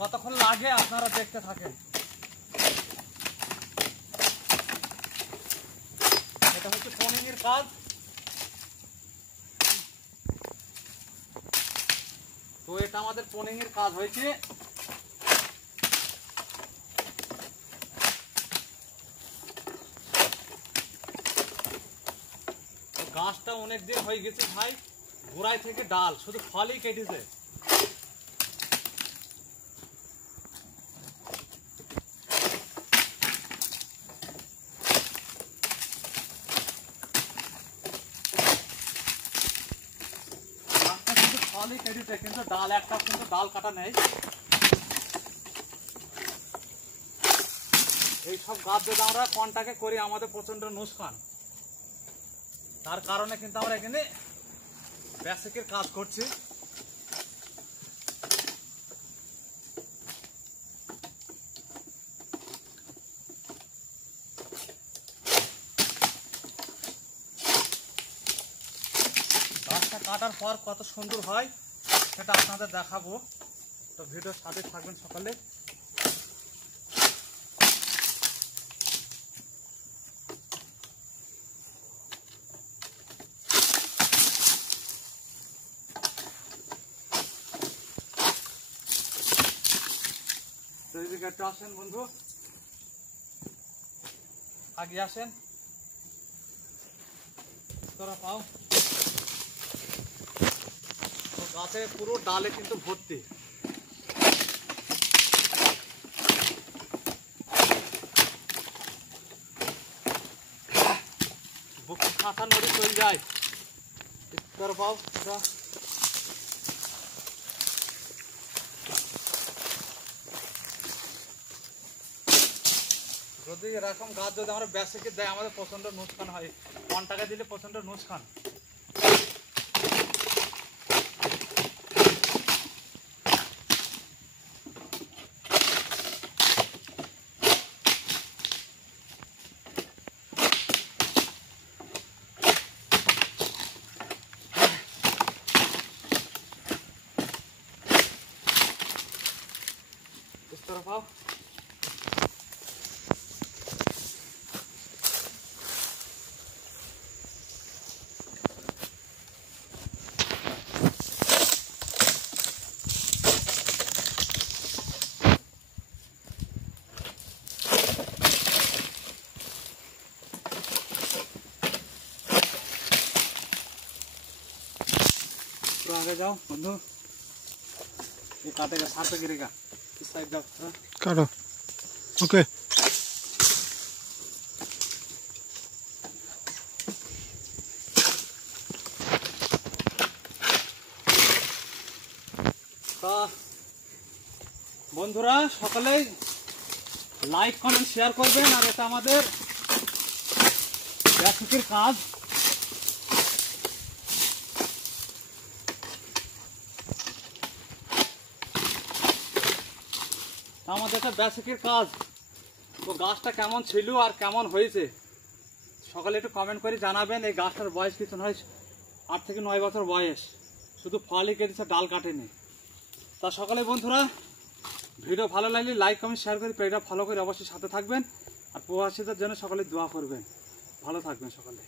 কতক্ষণ লাগে আপনারা দেখতে থাকেন। এটা হচ্ছে পোনিং এর কাজ। তো এটা আমাদের পোনিং এর কাজ হয়েছে। গাছটা অনেক দিন হয়ে গেছে ভাই, গোড়ায় থেকে ডাল শুধু ফলই কেটেছে। ফলই কেটেছে কিন্তু ডাল একটা কিন্তু ডাল কাটা নেই। এইসব গাছ যদি আমরা কন্টাকে করি আমাদের প্রচন্ড নুকসান। তার কারণে কিন্তু আমরা এখানে বেসিকের কাজ করছি। গাছটা কাটার পর কত সুন্দর হয় সেটা আপনাদের দেখাবো। তো ভিডিওর সাথে থাকবেন সকালে। তো এদিকে একটু আসেন বন্ধু, আগে আসেন, তোরা পাও। তো গাছে পুরো ডালে কিন্তু ভর্তি। বুকে কাঁচা নড়ি চলে যায়। তোরা পাও যদি এরকম গাছ যদি আমরা বেসিকে দেয় আমাদের প্রচন্ড নুকসান হয়। 1 টাকা দিলে প্রচন্ড নুকসান। इस तरफ आओ। तो आगे जाओ बंधु, ये काटेगा, साथ पे गिरेगा। इस साइड जाओ, काटो। ओके বন্ধুরা সকলেই লাইক কমেন্ট শেয়ার করবেন। আর এটা আমাদের বেসিকের কাজ। আমাদের একটা বেসিকের কাজ। তো গাছটা কেমন ছিল আর কেমন হয়েছে সকালে একটু কমেন্ট করে জানাবেন। এই গাছটার বয়স কিছু নয়, 8 থেকে 9 বছর বয়স, শুধু ফলই কেটেছে, ডাল কাটেনি। তা সকালে বন্ধুরা ভিডিও ভালো লাগলে লাইক কমেন্ট শেয়ার করে পেজটা ফলো করে অবশ্যই সাথে থাকবেন। আর প্রবাসীদের জন্য সকালে দোয়া করবেন। ভালো থাকবেন সকালে।